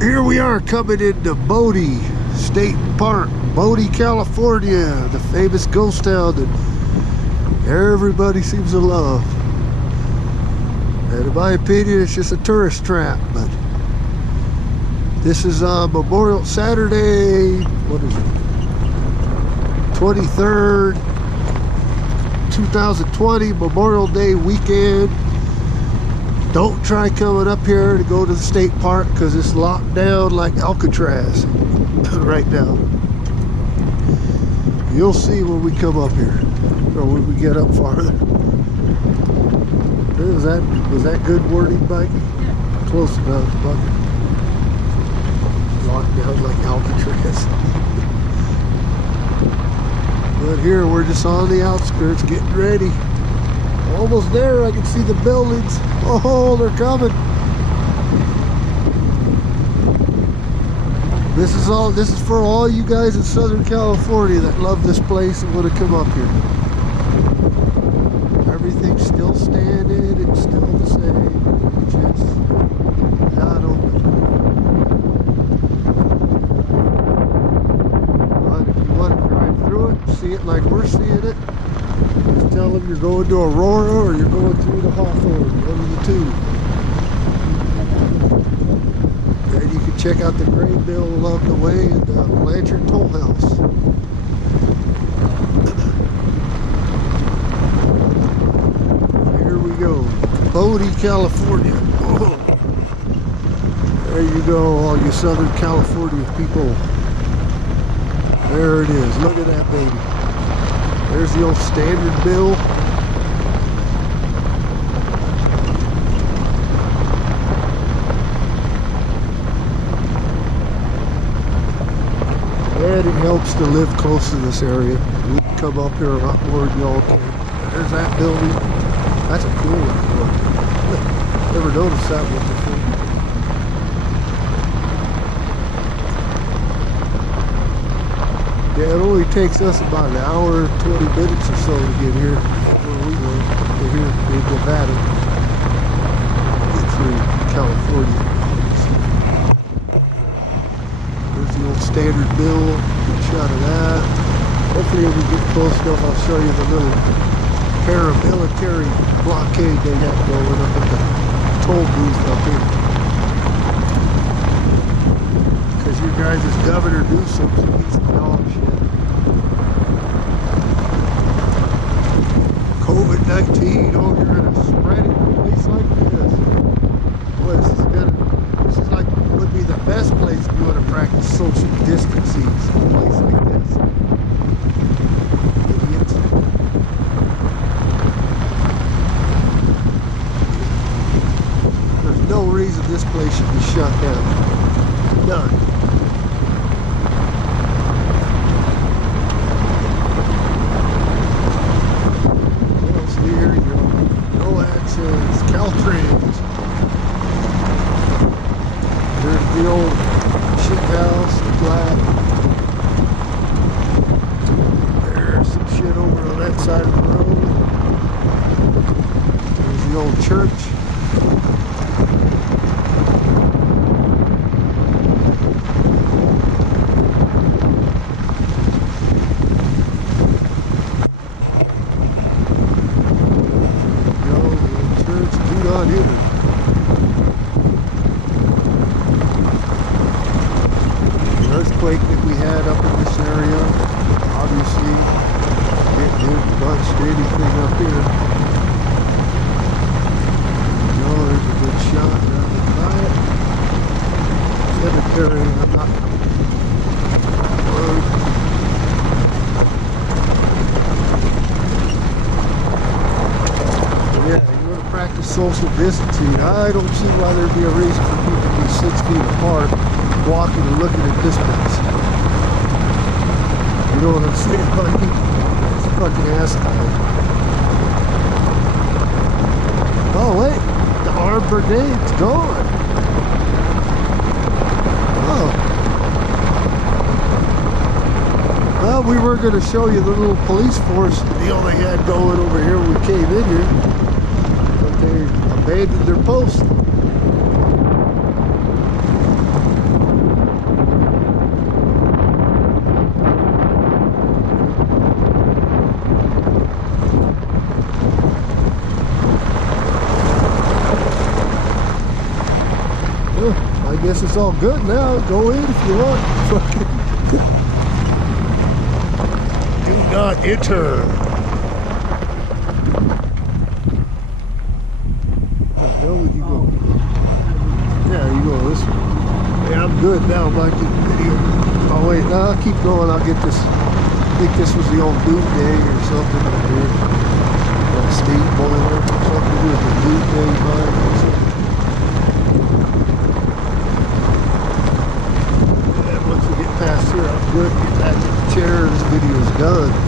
Here we are coming into Bodie State Park, Bodie, California, the famous ghost town that everybody seems to love. And in my opinion, it's just a tourist trap. But this is Memorial Saturday, what is it? 23rd, 2020, Memorial Day weekend. Don't try coming up here to go to the state park because it's locked down like Alcatraz right now. You'll see when we come up here, or when we get up farther. Was that good wording, Mikey? Yeah. Close enough, Bucket. Locked down like Alcatraz. But here we're just on the outskirts getting ready. Almost there, I can see the buildings. Oh, they're coming. This is for all you guys in Southern California that love this place and want to come up here. Everything's still standing, it's still the same, just not open. But if you want to drive through it, see it like we're seeing it, just tell them you're going to Aurora or you're going through the Hawthorne, one of the two. And you can check out the grain mill along the way and the Blanchard Toll House. Here we go, Bodie, California. Oh. There you go, all you Southern California people. There it is, look at that baby. There's the old Standard Mill. And it helps to live close to this area. We can come up here a lot more than y'all can. There's that building. That's a cool one. Never noticed that one before. Yeah, it only takes us about an hour, 20 minutes or so to get here where we live. We're here in Nevada. Get through California. There's the old Standard Mill. Good shot of that. Hopefully when we get close enough, I'll show you the little paramilitary blockade they got going up at the toll booth up here. Because your guys' Governor Newsom needs some dog shit. COVID-19, oh, you're gonna spread it in a place like this. Boy, this is like, would be the best place if you want to practice social distancing, a place like this. Idiots. There's no reason this place should be shut down. None. Caltrans. There's the old shit house, the flat. There's some shit over on that side of the road. There's the old church. Earthquake that we had up in this area, obviously didn't do much to anything up here. No, there's a good shot around the diet. Cemetery, I'm not road. Yeah, you want to practice social distancing. I don't see why there'd be a reason for people to be 6 feet apart, walking and looking at distance. You know what I'm saying, buddy? It's a fucking ass time. Oh wait, the armed brigade's gone. Oh. Well, we were going to show you the little police force deal they had going over here when we came in here. But they abandoned their post. I guess it's all good now. Go in if you want. Do not enter. Where the hell would you go? Yeah, you go this way. Yeah, I'm good now. I'm like this video. Oh wait, no, I'll keep going. I'll get this. I think this was the old Doomsday or something up here. That steam boiler. Something to do with the Doomsday mine or something. Once we get past here, I'm good. Get back in the chair. This video's done.